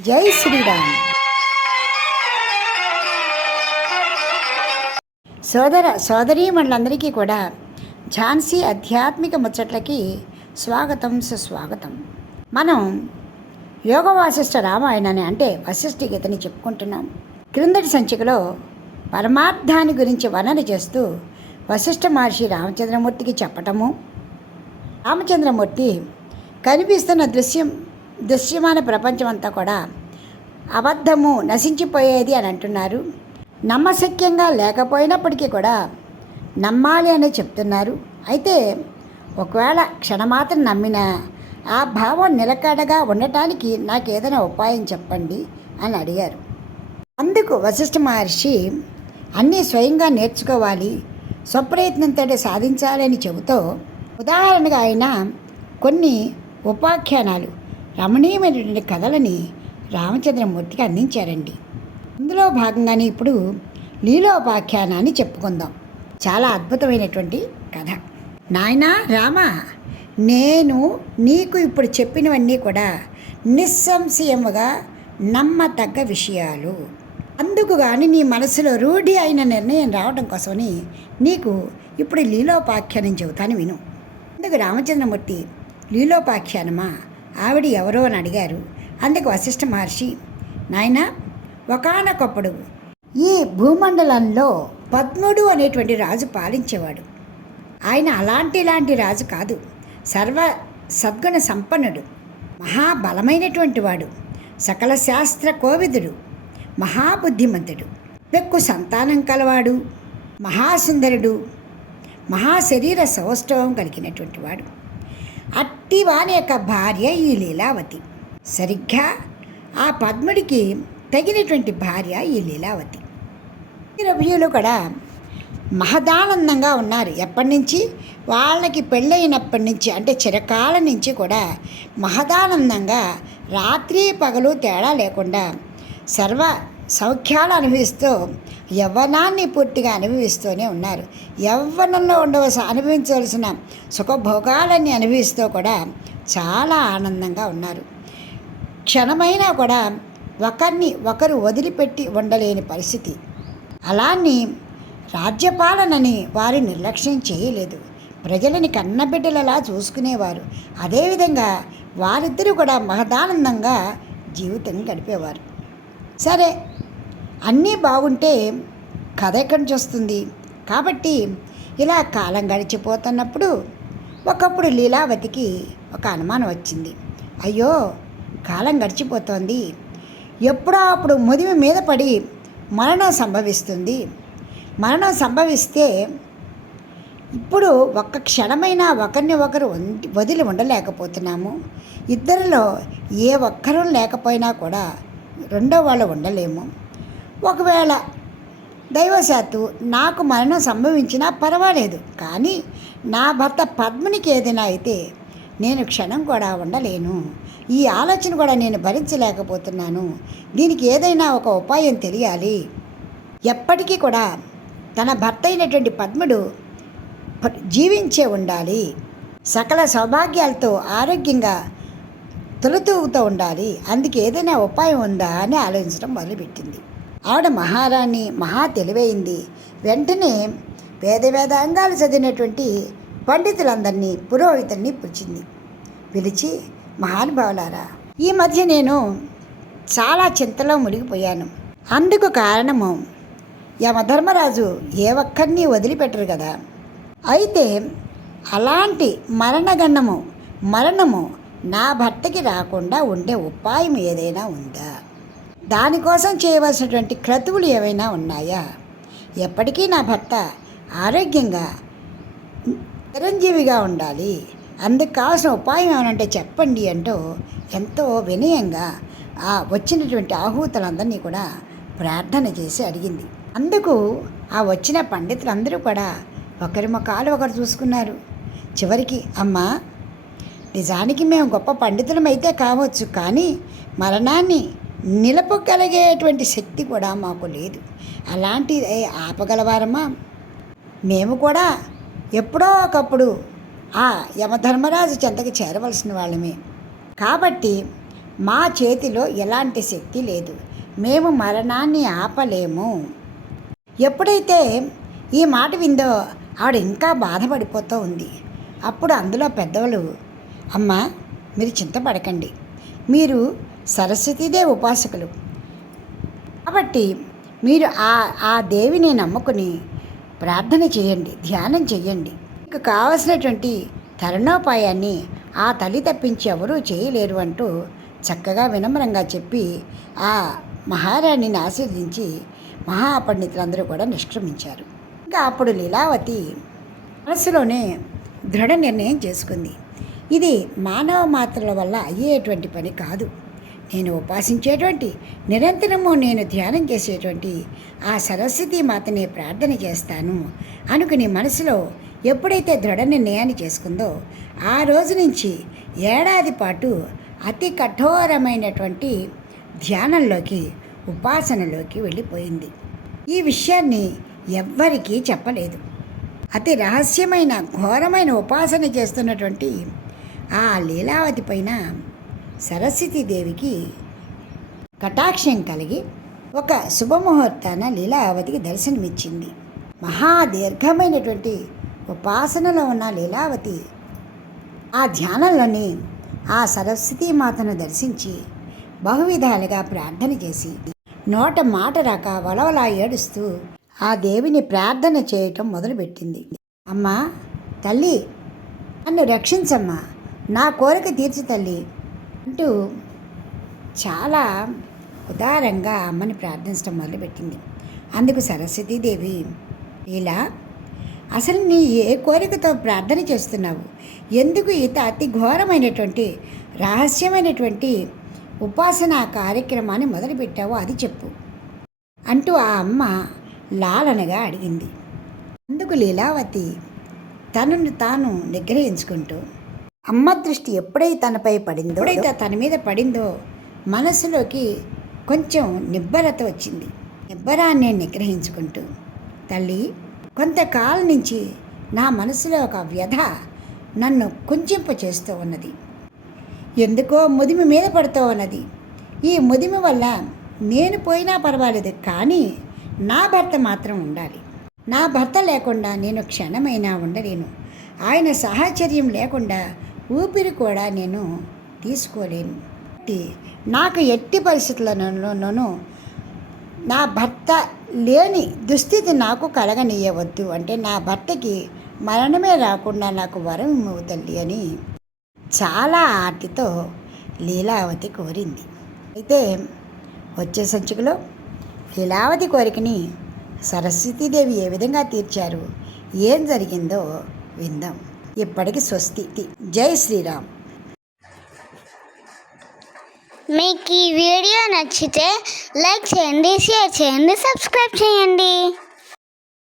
జై శ్రీరామ్. సోదర సోదరీమణులందరికీ కూడా ఝాన్సీ ఆధ్యాత్మిక ముచ్చట్లకి స్వాగతం సుస్వాగతం. మనం యోగ వాసిష్ఠ రామాయణాన్ని అంటే వశిష్ఠ గీతని చెప్పుకుంటున్నాం. క్రిందటి సంచికలో పరమార్థాన్ని గురించి వర్ణన చేస్తూ వశిష్ఠ మహర్షి రామచంద్రమూర్తికి చెప్పటము. రామచంద్రమూర్తి కనిపిస్తున్న దృశ్యం దృశ్యమాన ప్రపంచం అంతా కూడా అబద్ధము నశించిపోయేది అని అంటున్నారు. నమ్మశక్యంగా లేకపోయినప్పటికీ కూడా నమ్మాలి అని చెప్తున్నారు. అయితే ఒకవేళ క్షణమాత్రం నమ్మినా ఆ భావం నిలకడగా ఉండటానికి నాకు ఏదైనా ఉపాయం చెప్పండి అని అడిగారు. అందుకు వశిష్ఠ మహర్షి అన్నీ స్వయంగా నేర్చుకోవాలి స్వప్రయత్నంతో సాధించాలని చెబుతూ ఉదాహరణగా ఆయన కొన్ని ఉపాఖ్యానాలు రమణీయమైనటువంటి కథలని రామచంద్రమూర్తికి అందించారండి. అందులో భాగంగానే ఇప్పుడు లీలోపాఖ్యానాన్ని చెప్పుకుందాం. చాలా అద్భుతమైనటువంటి కథ. నాయనా రామ నేను నీకు ఇప్పుడు చెప్పినవన్నీ కూడా నిస్సంశయముగా నమ్మతగ్గ విషయాలు. అందుకు కానీ నీ మనసులో రూఢి అయిన నిర్ణయం రావడం కోసమని నీకు ఇప్పుడు లీలోపాఖ్యానం చెబుతాను విను. అందుకు రామచంద్రమూర్తి లీలోపాఖ్యానమా? ఆవిడ ఎవరో అని అడిగారు. అందుకు వశిష్ఠ మహర్షి నాయన ఒకనొకప్పుడు ఈ భూమండలంలో పద్ముడు అనేటువంటి రాజు పాలించేవాడు. ఆయన అలాంటి ఇలాంటి రాజు కాదు. సర్వ సద్గుణ సంపన్నుడు. మహాబలమైనటువంటి వాడు. సకల శాస్త్ర కోవిదుడు. మహాబుద్ధిమంతుడు. వెక్కు సంతానం కలవాడు. మహాసుందరుడు. మహాశరీర సౌష్ఠవం కలిగినటువంటి వాడు. అట్టివాని యొక్క భార్య ఈ లీలావతి. సరిగ్గా ఆ పద్ముడికి తగినటువంటి భార్య ఈ లీలావతి. రభ్యులు కూడా మహదానందంగా ఉన్నారు. ఎప్పటి నుంచి? వాళ్ళకి పెళ్ళైనప్పటి నుంచి అంటే చిరకాలం నుంచి కూడా మహదానందంగా రాత్రి పగలు తేడా లేకుండా సర్వ సౌఖ్యాలు అనుభవిస్తూ యవ్వనాన్ని పూర్తిగా అనుభవిస్తూనే ఉన్నారు. యవ్వనంలో ఉండవలసిన అనుభవించవలసిన సుఖభోగాలన్నీ అనుభవిస్తూ కూడా చాలా ఆనందంగా ఉన్నారు. క్షణమైనా కూడా ఒకరిని ఒకరు వదిలిపెట్టి ఉండలేని పరిస్థితి. అలాని రాజ్యపాలనని వారు నిర్లక్ష్యం చేయలేదు. ప్రజలని కన్నబిడ్డలలా చూసుకునేవారు. అదేవిధంగా వారిద్దరూ కూడా మహదానందంగా జీవితం గడిపేవారు. సరే అన్నీ బాగుంటే కథ ఎక్కడి నుంచి వస్తుంది? కాబట్టి ఇలా కాలం గడిచిపోతున్నప్పుడు ఒకప్పుడు లీలావతికి ఒక అనుమానం వచ్చింది. అయ్యో కాలం గడిచిపోతోంది. ఎప్పుడో అప్పుడు ముదిమి మీద పడి మరణం సంభవిస్తుంది. మరణం సంభవిస్తే ఇప్పుడు ఒక్క క్షణమైనా ఒకరిని ఒకరు వదిలి ఉండలేకపోతున్నాము. ఇద్దరిలో ఏ ఒక్కరూ లేకపోయినా కూడా రెండో వాళ్ళు ఉండలేము. ఒకవేళ దైవశాత్తు నాకు మరణం సంభవించినా పర్వాలేదు. కానీ నా భర్త పద్మునికి ఏదైనా అయితే నేను క్షణం కూడా ఉండలేను. ఈ ఆలోచన కూడా నేను భరించలేకపోతున్నాను. దీనికి ఏదైనా ఒక ఉపాయం తెలియాలి. ఎప్పటికీ కూడా తన భర్త అయినటువంటి పద్ముడు జీవించే ఉండాలి. సకల సౌభాగ్యాలతో ఆరోగ్యంగా తొలుతూగుతూ ఉండాలి. అందుకే ఏదైనా ఉపాయం ఉందా అని ఆలోచించడం మొదలుపెట్టింది. ఆవిడ మహారాణి మహా తెలివైంది. వెంటనే వేద వేదాంగాలు చదివినటువంటి పండితులందరినీ పురోహితుల్ని పిలిచింది. పిలిచి మహానుభావులారా ఈ మధ్య నేను చాలా చింతలో మునిగిపోయాను. అందుకు కారణము యమధర్మరాజు ఏ ఒక్కరిని వదిలిపెట్టరు కదా. అయితే అలాంటి మరణగణము మరణము నా భర్తకి రాకుండా ఉండే ఉపాయం ఏదైనా ఉందా? దానికోసం చేయవలసినటువంటి క్రతువులు ఏవైనా ఉన్నాయా? ఎప్పటికీ నా భర్త ఆరోగ్యంగా చిరంజీవిగా ఉండాలి. అందుకు కావాల్సిన ఉపాయం ఏమనంటే చెప్పండి అంటూ ఎంతో వినయంగా ఆ వచ్చినటువంటి ఆహూతులందరినీ కూడా ప్రార్థన చేసి అడిగింది. అందుకు ఆ వచ్చిన పండితులందరూ కూడా ఒకరి ముఖాలు ఒకరు చూసుకున్నారు. చివరికి అమ్మా నిజానికి మేము గొప్ప పండితులమైతే కావచ్చు కానీ మరణాన్ని నిలపగలిగేటువంటి శక్తి కూడా మాకు లేదు. అలాంటి ఆపగలవారమ్మా? మేము కూడా ఎప్పుడో ఒకప్పుడు ఆ యమధర్మరాజు చెంతకి చేరవలసిన వాళ్ళమే. కాబట్టి మా చేతిలో ఎలాంటి శక్తి లేదు. మేము మరణాన్ని ఆపలేము. ఎప్పుడైతే ఈ మాట విందో ఆవిడ ఇంకా బాధపడిపోతూ ఉంది. అప్పుడు అందులో పెద్దవాళ్ళు అమ్మ మీరు చింతపడకండి. మీరు సరస్వతీదేవి ఉపాసకులు. కాబట్టి మీరు ఆ ఆ దేవిని నమ్ముకుని ప్రార్థన చేయండి ధ్యానం చేయండి. మీకు కావలసినటువంటి తరుణోపాయాన్ని ఆ తల్లి తప్పించి ఎవరూ చేయలేరు అంటూ చక్కగా వినమ్రంగా చెప్పి ఆ మహారాణిని ఆశీర్వదించి మహాపండితులందరూ కూడా నిష్క్రమించారు. ఇంకా అప్పుడు లీలావతి మనసులోనే దృఢ నిర్ణయం చేసుకుంది. ఇది మానవ మాత్రల వల్ల అయ్యేటువంటి పని కాదు. నేను ఉపాసించేటువంటి నిరంతరము నేను ధ్యానం చేసేటువంటి ఆ సరస్వతి మాతనే ప్రార్థన చేస్తాను అనుకుని మనసులో ఎప్పుడైతే దృఢ నిర్ణయాన్ని చేసుకుందో ఆ రోజు నుంచి ఏడాది పాటు అతి కఠోరమైనటువంటి ధ్యానంలోకి ఉపాసనలోకి వెళ్ళిపోయింది. ఈ విషయాన్ని ఎవ్వరికీ చెప్పలేదు. అతి రహస్యమైన ఘోరమైన ఉపాసన చేస్తున్నటువంటి ఆ లీలావతి పైన సరస్వతీదేవికి కటాక్షం కలిగి ఒక శుభముహూర్తాన లీలావతికి దర్శనమిచ్చింది. మహాదీర్ఘమైనటువంటి ఉపాసనలో ఉన్న లీలావతి ఆ ధ్యానంలోని ఆ సరస్వతీ మాతను దర్శించి బహువిధాలుగా ప్రార్థన చేసి నోట మాట రాక వలవలా ఏడుస్తూ ఆ దేవిని ప్రార్థన చేయటం మొదలుపెట్టింది. అమ్మా తల్లి నన్ను రక్షించమ్మా. నా కోరిక తీర్చు తల్లి. అంటూ చాలా ఉదారంగా అమ్మని ప్రార్థించడం మొదలుపెట్టింది. అందుకు సరస్వతీదేవి ఇలా అసలు నీ ఏ కోరికతో ప్రార్థన చేస్తున్నావు? ఎందుకు ఇత అతి ఘోరమైనటువంటి రహస్యమైనటువంటి ఉపాసన కార్యక్రమాన్ని మొదలుపెట్టావో అది చెప్పు అంటూ ఆ అమ్మ లాలనగా అడిగింది. అందుకు లీలావతి తనను తాను నిగ్రహించుకుంటూ అమ్మ దృష్టి ఎప్పుడైతే తనపై పడిందో ఎప్పుడైతే తన మీద పడిందో మనసులోకి కొంచెం నిబ్బరత వచ్చింది. నిబ్బరాన్ని నిగ్రహించుకుంటూ తల్లి కొంతకాలం నుంచి నా మనసులో ఒక వ్యధ నన్ను కుంచింప చేస్తూ ఉన్నది. ఎందుకో ముదిమి మీద పడుతూ ఉన్నది. ఈ ముదిమి వల్ల నేను పోయినా పర్వాలేదు కానీ నా భర్త మాత్రం ఉండాలి. నా భర్త లేకుండా నేను క్షణమైనా ఉండలేను. ఆయన సాహచర్యం లేకుండా ఊపిరి కూడా నేను తీసుకోలేను. నాకు ఎట్టి పరిస్థితులలోనూ నా భర్త లేని దుస్థితి నాకు కలగనీయవద్దు. అంటే నా భర్తకి మరణమే రాకుండా నాకు వరం ఇవ్వు తల్లి అని చాలా ఆర్తితో లీలావతి కోరింది. అయితే వచ్చే సంచికలో లీలావతి కోరికని సరస్వతీదేవి ఏ విధంగా తీర్చారు? ఏం జరిగిందో విందాం. ఇప్పటికి స్వస్తి జై శ్రీరామ్. మీకు ఈ వీడియో నచ్చితే లైక్ చేయండి షేర్ చేయండి సబ్స్క్రైబ్ చేయండి.